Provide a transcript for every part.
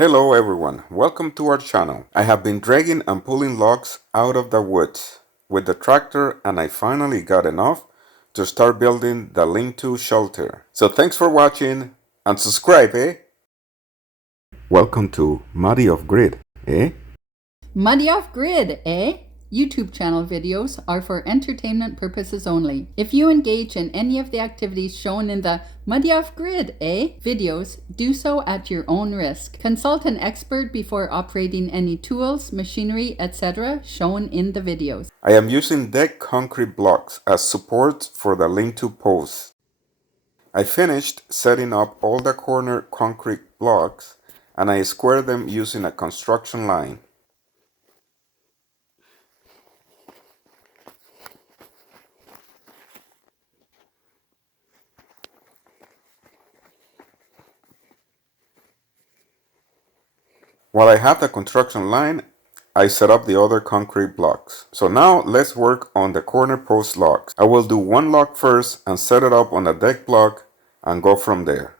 Hello everyone, welcome to our channel. I have been dragging and pulling logs out of the woods with the tractor and I finally got enough to start building the lean-to shelter. So thanks for watching and subscribe, eh? Welcome to Muddy Off Grid, eh? Muddy Off Grid, eh? YouTube channel videos are for entertainment purposes only. If you engage in any of the activities shown in the Muddy Off Grid, eh? videos, do so at your own risk. Consult an expert before operating any tools, machinery, etc. shown in the videos. I am using deck concrete blocks as support for the lean-to posts. I finished setting up all the corner concrete blocks and I squared them using a construction line. While I have the construction line, I set up the other concrete blocks. So now let's work on the corner post logs. I will do one log first and set it up on the deck block and go from there.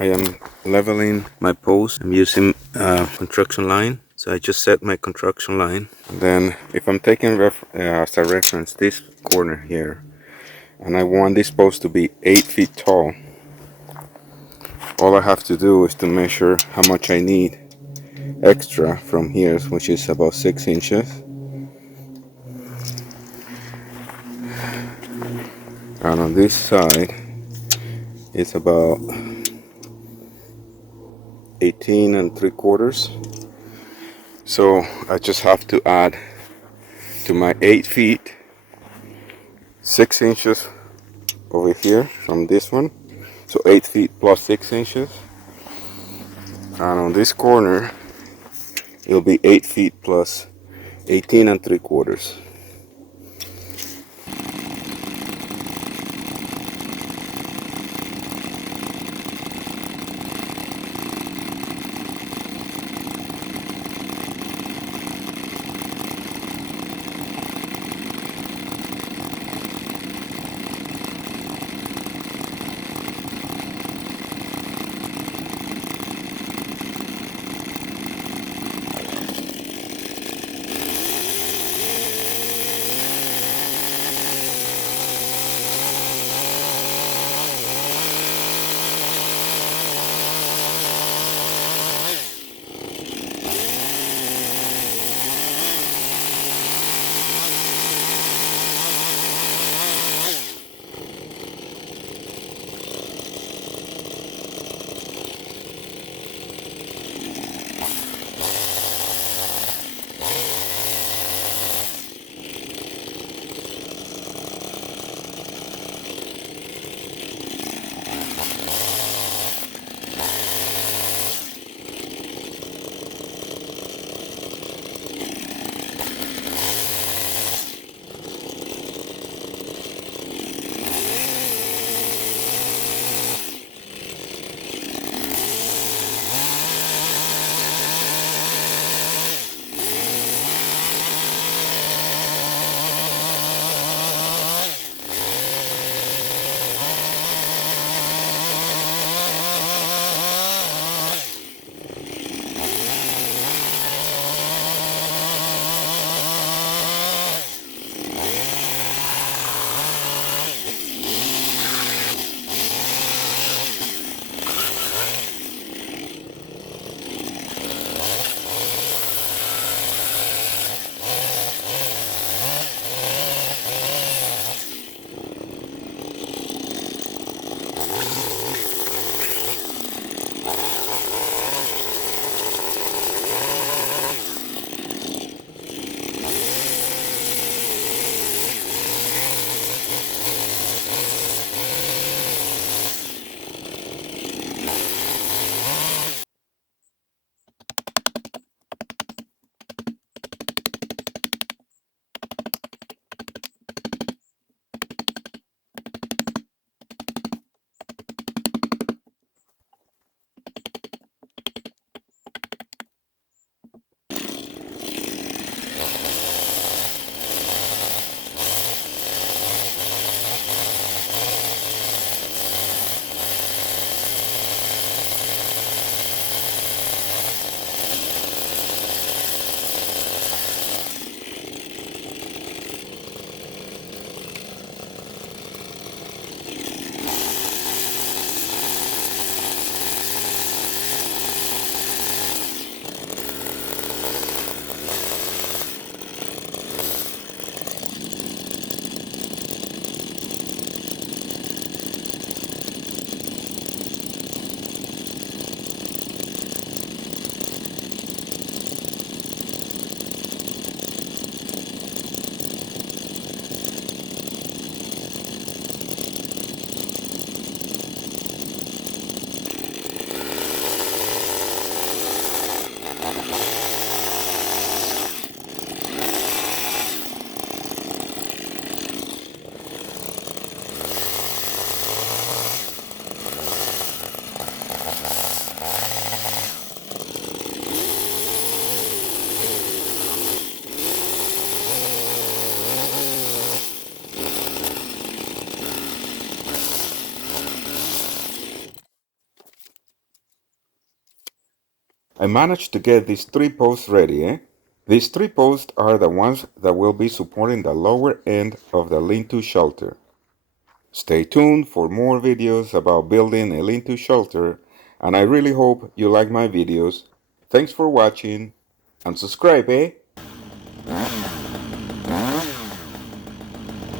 I am leveling my post. I'm using construction line. So I just set my construction line. And then if I'm taking as a reference this corner here, and I want this post to be 8 feet tall, all I have to do is to measure how much I need extra from here, which is about 6 inches. And on this side, it's about 18 3/4. So I just have to add to my 8 feet 6 inches over here from this one. So 8 feet plus 6 inches. And on this corner, it'll be 8 feet plus 18 3/4. I managed to get these 3 posts ready, eh? These 3 posts are the ones that will be supporting the lower end of the lean-to shelter. Stay tuned for more videos about building a lean-to shelter, and I really hope you like my videos. Thanks for watching, and subscribe, eh?